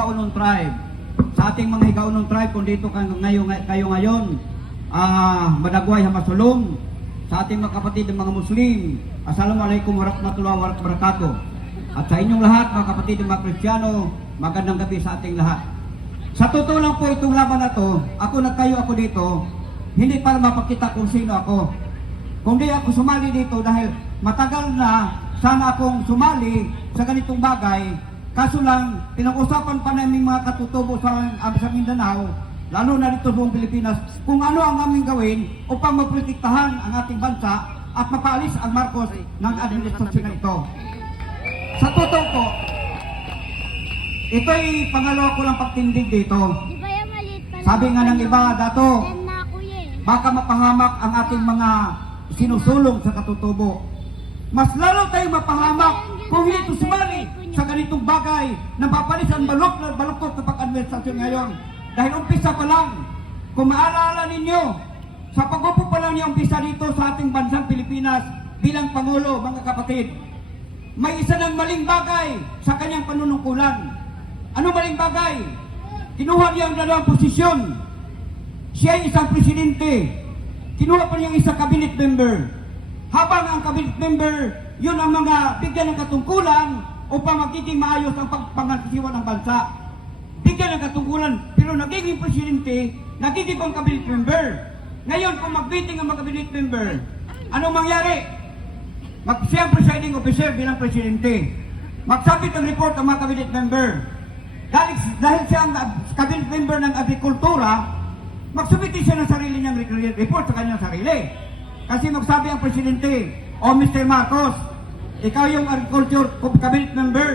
Higaonong tribe. Sa ating mga Higaonong tribe, kung dito ka ngayon, kayo ngayon, ah, madagway hamasulong. Sa ating mga kapatid ng mga Muslim, Assalamualaikum warahmatullahi wabarakatuh. At sa inyong lahat, mga kapatid ng mga Kristiyano, magandang gabi sa ating lahat. Sa totoo lang po itong laban na to, ako nagkayo ako dito, hindi para mapakita kung sino ako. Kundi ako sumali dito dahil matagal na sana akong sumali sa ganitong bagay. Kaso lang, pinag-usapan pa namin mga katutubo sa, ah, sa Mindanao, lalo na dito buong Pilipinas, kung ano ang aming gawin upang maprotektahan ang ating bansa at mapaalis ang Marcos ng administrasyon na ito. Sa totoo po, ito'y pangalawa ko lang pagtindig dito. Sabi nga ng iba, Dato, eh. baka mapahamak ang ating mga sinusulong sa katutubo. Mas lalo tayong mapahamak kung hindi ito sumali sa ganitong bagay na papalis ang balok na baluktot ng pag-administrasyon ngayon. Dahil umpisa pa lang, kung maalala ninyo, sa pag-upo pa lang niya umpisa dito sa ating bansang Pilipinas bilang Pangulo, mga kapatid, may isa ng maling bagay sa kanyang panunungkulan. Ano maling bagay? Kinuha niya ang dalawang posisyon siya ay isang presidente. Kinuha pa niyang isang cabinet member. Habang ang cabinet member, yun ang mga bigyan ng katungkulan upang magiging maayos ang pagpangasiwa ng bansa. Bigyan ng katungkulan, pero nagiging presidente, nagiging pang cabinet member. Ngayon, kung mag-meeting ang mga cabinet member, anong mangyari? Mag siya ang presiding officer bilang presidente. Magsabit ng report ang mga cabinet member. Dahil, dahil siya ang cabinet member ng agrikultura, magsubiti siya ng sarili niyang re- report sa kanyang sarili. Kasi magsabi ang presidente, O Mr. Marcos, ikaw yung agriculture cabinet member.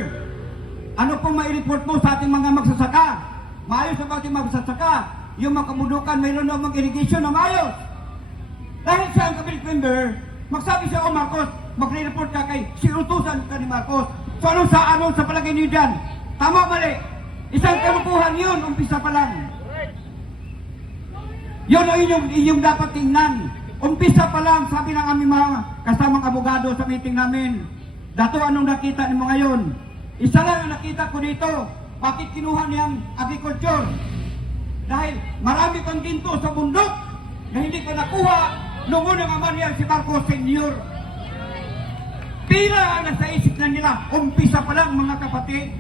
Ano pong mai-report mo sa ating mga magsasaka? Maayos ang ating magsasaka. Yung mga kamudukan, mayroon na mga irrigation na maayos. Dahil siya ang cabinet member, magsabi siya, O Marcos, magre-report ka kay sinutusan ka ni Marcos. So anong sa anong sa palagay niyo dyan? Tama mali. Isang kalupuhan yun, umpisa pa lang. Yun ang inyong, inyong dapat tingnan. Umpisa pa lang, sabi ng aming mga kasamang abogado sa meeting namin, Dato, anong nakita mo ngayon? Isa lang ang nakita ko dito. Bakit kinuha niyang agriculture? Dahil marami pang ginto sa bundok na hindi pa nakuha nung unang ama niya si Marcos Sr. Pila ang nasa isip na nila, umpisa pa lang mga kapatid.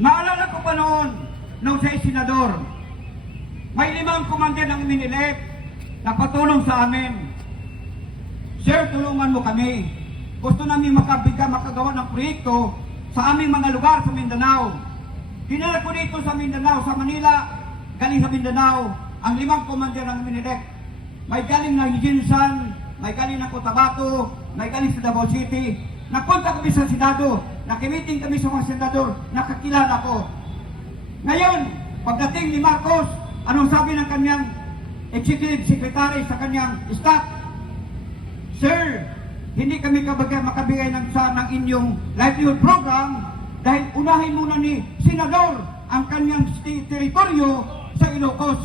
Naalala ko pa noon, nung ay senador, may limang komando ng Minilet na patulong sa amin. Sir, tulungan mo kami. Gusto namin makabiga, makagawa ng proyekto sa aming mga lugar sa Mindanao. Dinala ko dito sa Mindanao, sa Manila, galing sa Mindanao, ang limang komando ng Minilet. May galing ng Jinsan, may galing ng Cotabato, may galing sa Davao City. Napunta kami sa Senado, nakimiting kami sa mga senador, nakakilala ko. Ngayon, pagdating ni Marcos, anong sabi ng kanyang executive secretary sa kanyang staff? Sir, hindi kami kabagay makabigay ng sa ng inyong livelihood program dahil unahin muna ni Senador ang kanyang teritoryo sa Ilocos.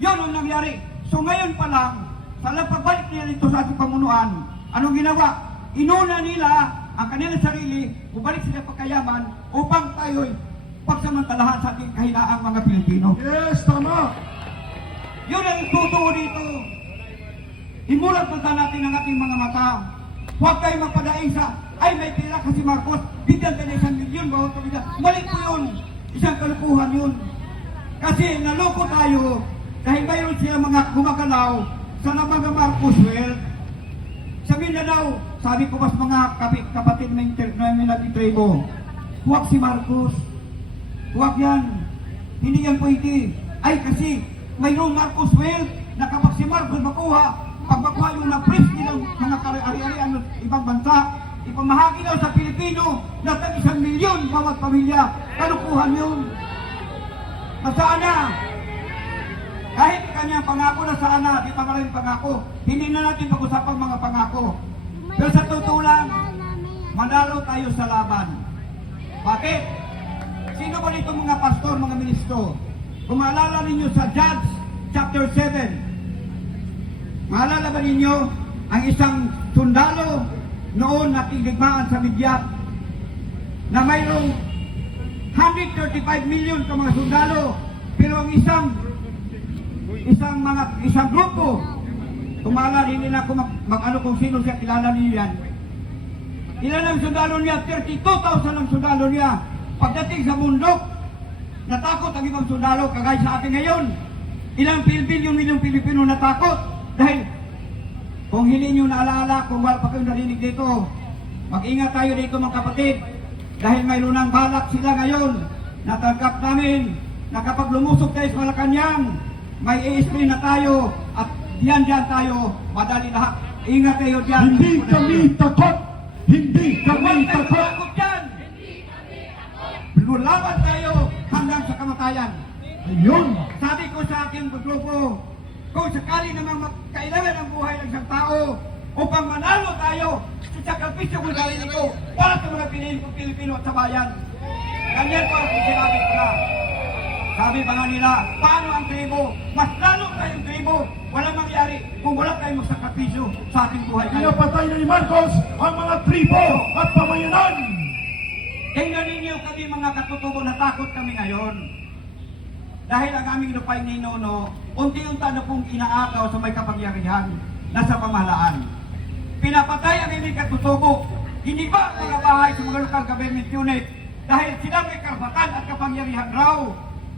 Yun ang nangyari. So ngayon pa lang, sa pagbalik nila dito sa ating pamunuan, anong ginawa? Inuna nila ang kanilang sarili, bumalik sila pagkayaman upang tayo'y pagsamantalahan sa ating kahinaang mga Pilipino. Yes, tama. Yun ang totoo dito. Imulat punta natin ang ating mga mata. Huwag kayo magpadaing sa, ay may pera kasi Marcos, bigyan ka na isang milyon, bawat. Mali po yun. Isang kalupuhan yun. Kasi naloko tayo dahil mayroon siya mga gumagalaw sa mga Marcos wealth. Sa Mindanao, sabi ko mas mga kapit, kapatid na namin natin tribo, huwag si Marcos. Huwag yan. Hindi yan pwede. Ay kasi mayroong Marcos wealth na kapag si Marcos makuha, pag makuha yung na-press nilang mga ari-arian ng ibang bansa, ipamahagi daw sa Pilipino na tag isang milyon bawat pamilya. Kalukuhan yun. Nasaan na? Kahit kanyang pangako na sana, di pa maraming pangako, hindi na natin pag-usapang mga pangako. Pero sa totoo lang, manalo tayo sa laban. Bakit? Sino ba dito mga pastor, mga ministro? Kung maalala ninyo sa Judge chapter 7, maalala ba ninyo ang isang sundalo noon na kinigmaan sa Midyat na mayroong 135 million ka mga sundalo. Pero ang isang isang mga isang grupo tumala din nila kung mag, mag- ano kung sino siya kilala niyo yan. Ilan ang sundalo niya? 32,000 ang sundalo niya. Pagdating sa bundok, natakot ang ibang sundalo kagaya sa atin ngayon. Ilang bilbilyon milyong Pilipino natakot dahil kung hindi nyo naalala, kung wala pa kayong narinig dito, mag-ingat tayo dito mga kapatid. Dahil may lunang balak sila ngayon. Natanggap namin na kapag lumusok tayo sa Malacanang, may ASP na tayo at diyan diyan tayo, madali lahat. Ingat kayo diyan. Hindi kami takot! Hindi kami Huwag tayo takot! takot. Lulaban tayo hanggang sa kamatayan. Ayun! Sabi ko sa aking grupo, kung sakali namang kailangan ang buhay ng isang tao upang manalo tayo sa sakripisyo ko dahil ito para sa mga Pilipino, Pilipino at sa bayan. Ganyan po ang sinabi ko na. Sabi pa nga nila, paano ang tribo? Mas lalo tayong tribo. Walang mangyari kung wala tayong magsakripisyo sa ating buhay. Pinapatay na ni Marcos ang mga tribo at pamayanan! Tingnan ninyo kami mga katutubo na takot kami ngayon. Dahil ang aming lupay ni Nono, unti-unta na pong inaakaw sa may kapangyarihan na sa pamahalaan. Pinapatay ang aming katutubo. Hindi ba ang mga bahay sa mga local government unit dahil sila may karapatan at kapangyarihan raw.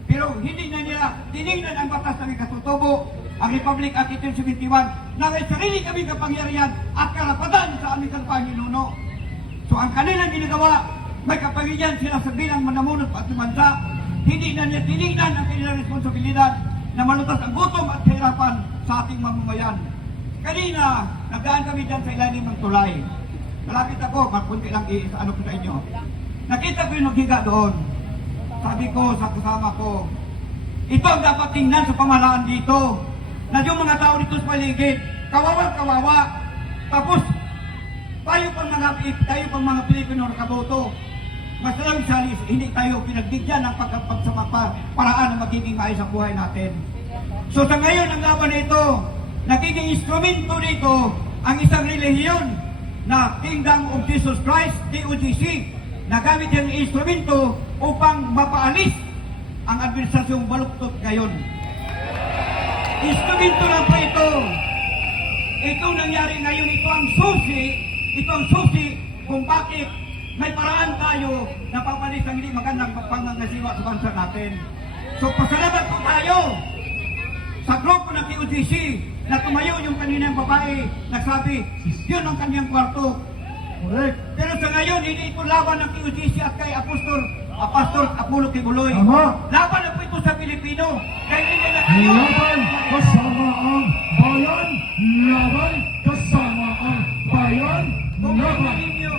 Pero hindi na nila tinignan ang batas ng katutubo, ang Republic Act 1871 na may sarili kaming kapangyarihan at karapatan sa aming kalpang ni Nono. So ang kanilang ginagawa, may kapangyarihan sila sa bilang manamunot at bansa. Hindi na niya tinignan ang kanilang responsibilidad na malutas ang gutom at kahirapan sa ating mamamayan. Kanina, nagdaan kami dyan sa ilalim ng tulay. Malapit ako, makunti lang i- sa ano ko sa inyo. Nakita ko yung naghiga doon. Sabi ko sa kasama ko, ito ang dapat tingnan sa pamahalaan dito. Na yung mga tao dito sa paligid, kawawa kawawa. Tapos, tayo pang mga tayo pang mga Pilipino nakaboto. Mas lang salis, hindi tayo pinagbigyan ng pagkapagsamapa paraan na magiging maayos ang buhay natin. So sa ngayon, ang laban na ito, nagiging instrumento dito ang isang relihiyon na Kingdom of Jesus Christ, TOGC, na gamit yung instrumento upang mapaalis ang administrasyong baluktot ngayon. Instrumento lang po ito. Ito nangyari ngayon, ito ang susi, ito ang susi kung bakit may paraan tayo na papalis ang hindi magandang pangangasiwa sa bansa natin. So pasalamat po tayo sa grupo ng TUTC na tumayo yung kaninang babae nagsabi, yun ang kanyang kwarto. Correct! Pero sa ngayon, hindi ito laban ng TUTC at kay Apostol, Apostol Apollo Kibuloy. Tama. Laban na po ito sa Pilipino. Kaya hindi na kayo. Laban kasama ang bayan! Laban kasama ang bayan! Kung Laban! ninyo,